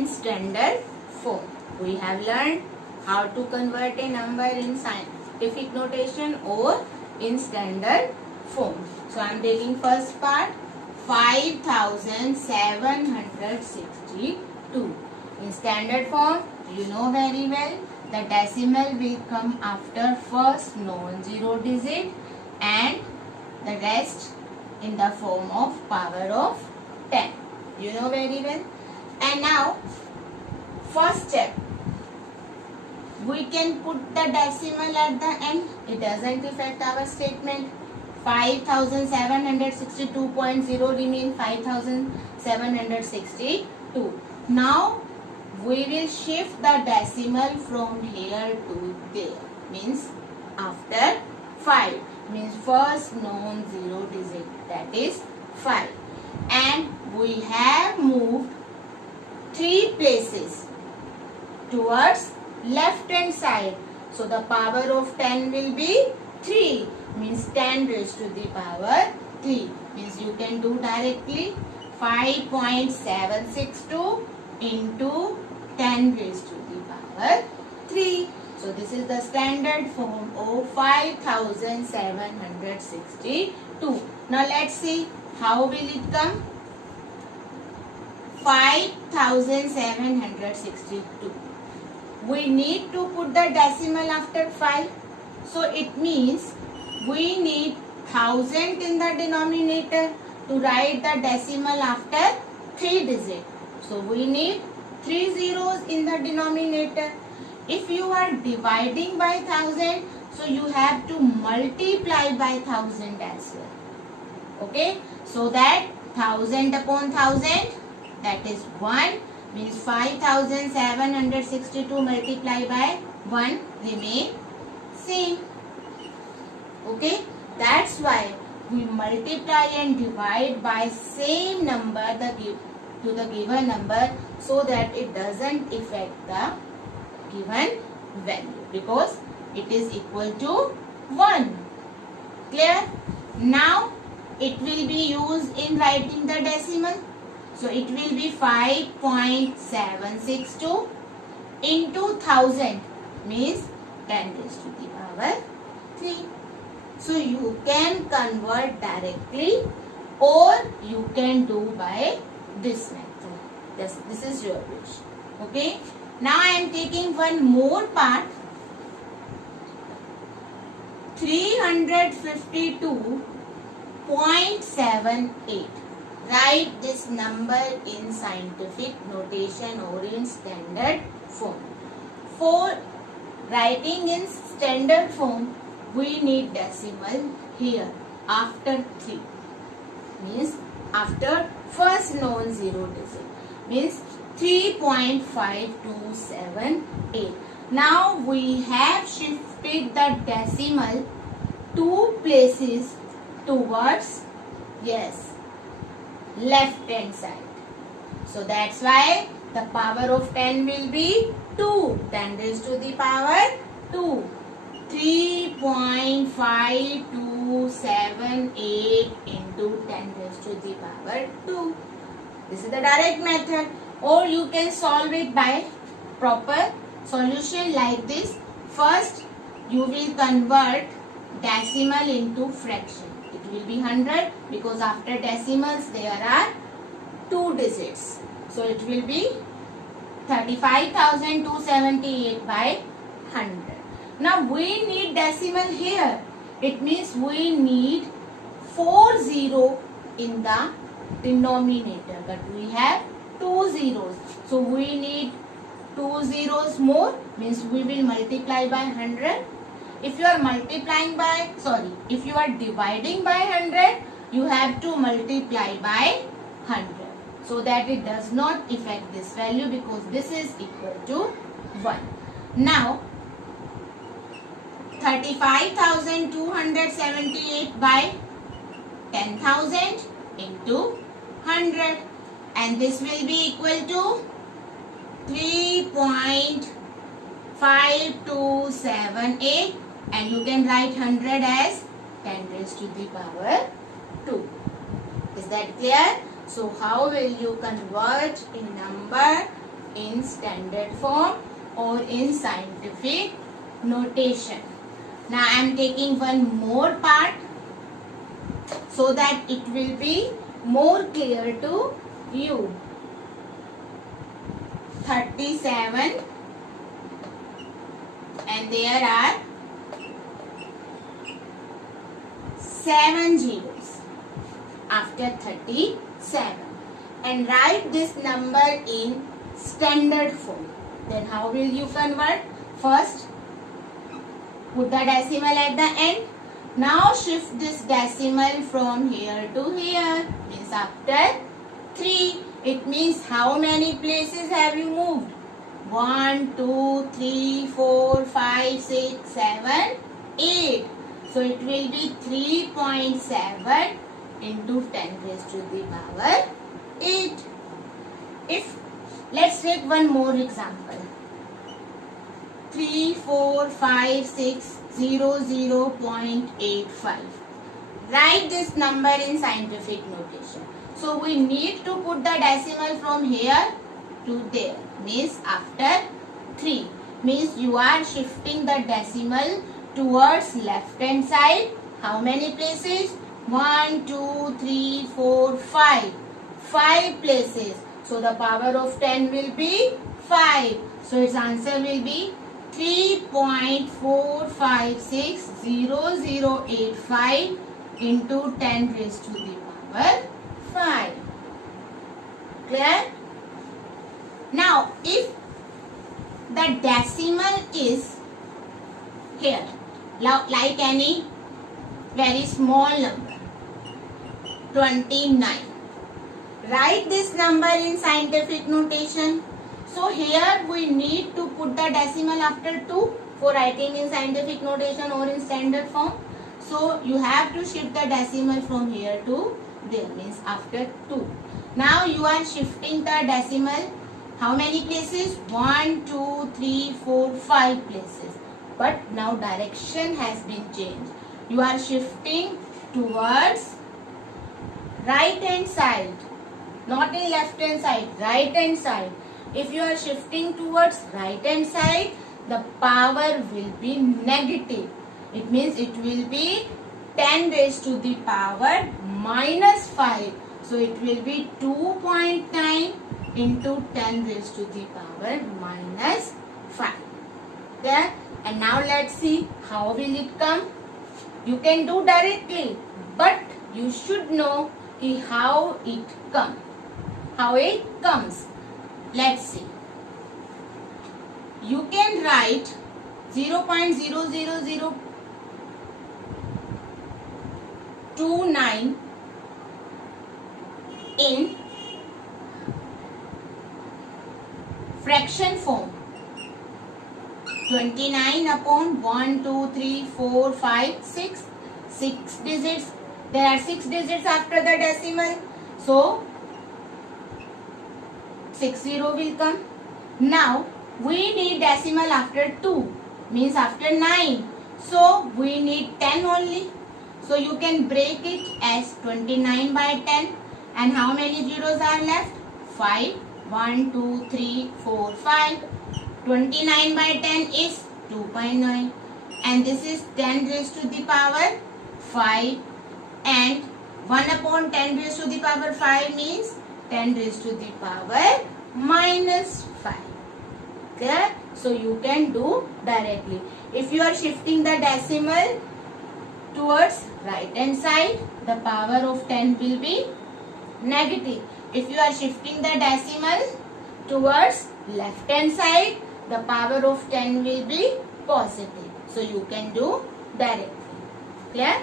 in standard form. We have learned how to convert a number in scientific notation or in standard form. So I am taking first part, 5762. In standard form, you know very well, the decimal will come after first non-zero digit and the rest in the form of power of 10. You know very well. And now, first step, we can put the decimal at the end. It doesn't affect our statement. 5762.0 remain 5762. Now, we will shift the decimal from here to there. Means after 5. Means first non-zero digit, that is 5. And we have moved 3 places towards left hand side. So the power of 10 will be 3. Means 10 raised to the power 3. Means you can do directly 5.762 into 10 raised to the power 3. So this is the standard form of 5762. Now let's see how will it come. 5762. We need to put the decimal after 5. So it means we need 1000 in the denominator to write the decimal after 3 digits. So we need 3 zeros in the denominator. If you are dividing by 1000, so you have to multiply by 1000 as well. Okay, so that 1000 upon 1000, that is 1, means 5762 multiplied by 1 remain same. Okay, that's why we multiply and divide by same number to the given number, so that it doesn't affect the given value, because it is equal to 1. Clear? Now it will be used in writing the decimal. So it will be 5.762 into 1000, means 10 raised to the power 3. So you can convert directly or you can do by this method. This is your wish. Okay. Now I am taking one more part. 352.78. Write this number in scientific notation or in standard form. For writing in standard form, we need decimal here after 3. Means after first non-zero digit. Means 3.5278. Now we have shifted the decimal 2 places towards, yes, left hand side. So that's why the power of 10 will be 2. 10 raised to the power 2. 3.5278 into 10 raised to the power 2. This is the direct method. Or you can solve it by proper solution like this. First, you will convert decimal into fraction. It will be 100 because after decimals there are 2 digits. So it will be 35,278 by 100. Now we need decimal here. It means we need 4 zeros in the denominator, but we have 2 zeros. So we need 2 zeros more, means we will multiply by 100. If you are if you are dividing by 100, you have to multiply by 100. So that it does not affect this value, because this is equal to 1. Now 35,278 by 10,000 into 100, and this will be equal to 3.5278, and you can write 100 as 10 raised to the power 2. Is that clear? So how will you convert a number in standard form or in scientific notation. Now I am taking one more part so that it will be more clear to you. 37 and there are 7 zeros after 37 and write this number in standard form. Then how will you convert? First, put the decimal at the end. Now shift this decimal from here to here. Means after 3. It means how many places have you moved? 1, 2, 3, 4, 5, 6, 7, 8. So it will be 3.7 into 10 raised to the power 8. Let's take one more example. 3, 4, 5, 6, 0, 0.85. Write this number in scientific notation. So we need to put the decimal from here to there. Means after 3. Means you are shifting the decimal towards left hand side. How many places? 1, 2, 3, 4, 5. 5 places. So the power of 10 will be 5. So its answer will be 3.4560085 into 10 raised to the power 5. Clear? Now if the decimal is here, like any very small number, 29. Write this number in scientific notation. So here we need to put the decimal after 2 for writing in scientific notation or in standard form. So you have to shift the decimal from here to there, means after 2. Now you are shifting the decimal how many places? 1, 2, 3, 4, 5 places. But now direction has been changed. You are shifting towards right hand side, not in left hand side, right hand side. If you are shifting towards right hand side, the power will be negative. It means it will be 10 raised to the power minus 5. So it will be 2.9 into 10 raised to the power minus 5. There. And now let's see how will it come. You can do directly, but you should know how it comes. How it comes. Let's see. You can write 0.00029 in fraction form. 29 upon 1, 2, 3, 4, 5, 6. 6 digits. There are 6 digits after the decimal. So 60 will come. Now we need decimal after 2. Means after 9. So we need 10 only. So you can break it as 29 by 10. And how many zeros are left? 5. 1, 2, 3, 4, 5. 29 by 10 is 2.9. And this is 10 raised to the power 5. And 1 upon 10 raised to the power 5 means 10 raised to the power minus 5. Clear? So you can do directly. If you are shifting the decimal towards right hand side, the power of 10 will be negative. If you are shifting the decimal towards left hand side, the power of 10 will be positive. So you can do directly. Clear?